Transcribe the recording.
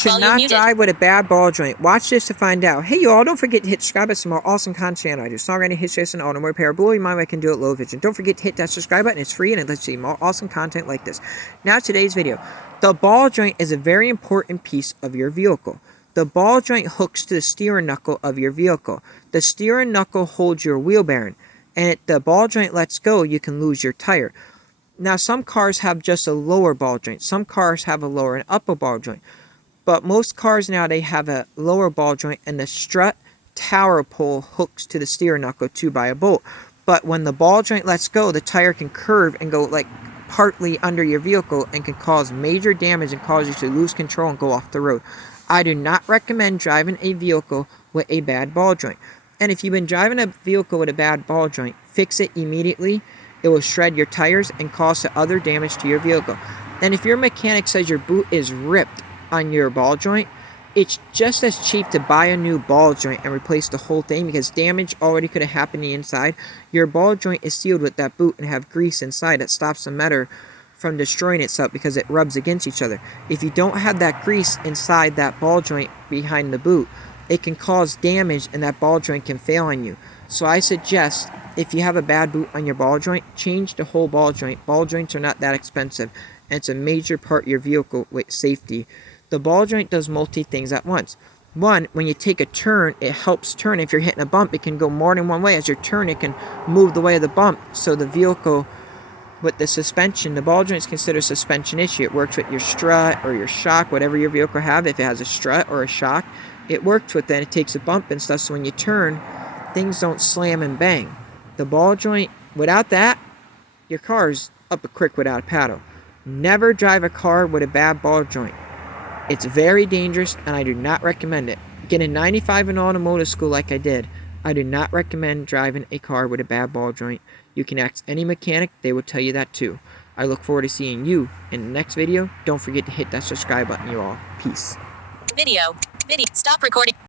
should not drive with a bad ball joint. Watch this to find out. Hey, you all, don't forget to hit subscribe for some more awesome content. I do songwriting, history, and auto repair. Blow your mind, I can do it low vision. Don't forget to hit that subscribe button. It's free and it lets you see more awesome content like this. Now, today's video. The ball joint is a very important piece of your vehicle. The ball joint hooks to the steering knuckle of your vehicle. The steering knuckle holds your wheel bearing. And if the ball joint lets go, you can lose your tire. Now, some cars have just a lower ball joint. Some cars have a lower and upper ball joint. But most cars now, they have a lower ball joint and the strut tower pole hooks to the steering knuckle too by a bolt. But when the ball joint lets go, the tire can curve and go like partly under your vehicle and can cause major damage and cause you to lose control and go off the road. I do not recommend driving a vehicle with a bad ball joint. And if you've been driving a vehicle with a bad ball joint, fix it immediately. It will shred your tires and cause other damage to your vehicle. And if your mechanic says your boot is ripped on your ball joint, it's just as cheap to buy a new ball joint and replace the whole thing because damage already could have happened the inside. Your ball joint is sealed with that boot and have grease inside that stops the metal from destroying itself because it rubs against each other. If you don't have that grease inside that ball joint behind the boot, it can cause damage and that ball joint can fail on you. So I suggest if you have a bad boot on your ball joint, change the whole ball joint. Ball joints are not that expensive and it's a major part of your vehicle with safety. The ball joint does multi things at once. One, when you take a turn, it helps turn. If you're hitting a bump, it can go more than one way. As you turn, it can move the way of the bump. So the vehicle, with the suspension, the ball joint is considered a suspension issue. It works with your strut or your shock, whatever your vehicle have. If it has a strut or a shock, it works with that. It takes a bump and stuff. So when you turn, things don't slam and bang. The ball joint, without that, your car's up a creek without a paddle. Never drive a car with a bad ball joint. It's very dangerous and I do not recommend it. Get a 95 in automotive school like I did. I do not recommend driving a car with a bad ball joint. You can ask any mechanic, they will tell you that too. I look forward to seeing you in the next video. Don't forget to hit that subscribe button, you all. Peace. Video. Stop recording.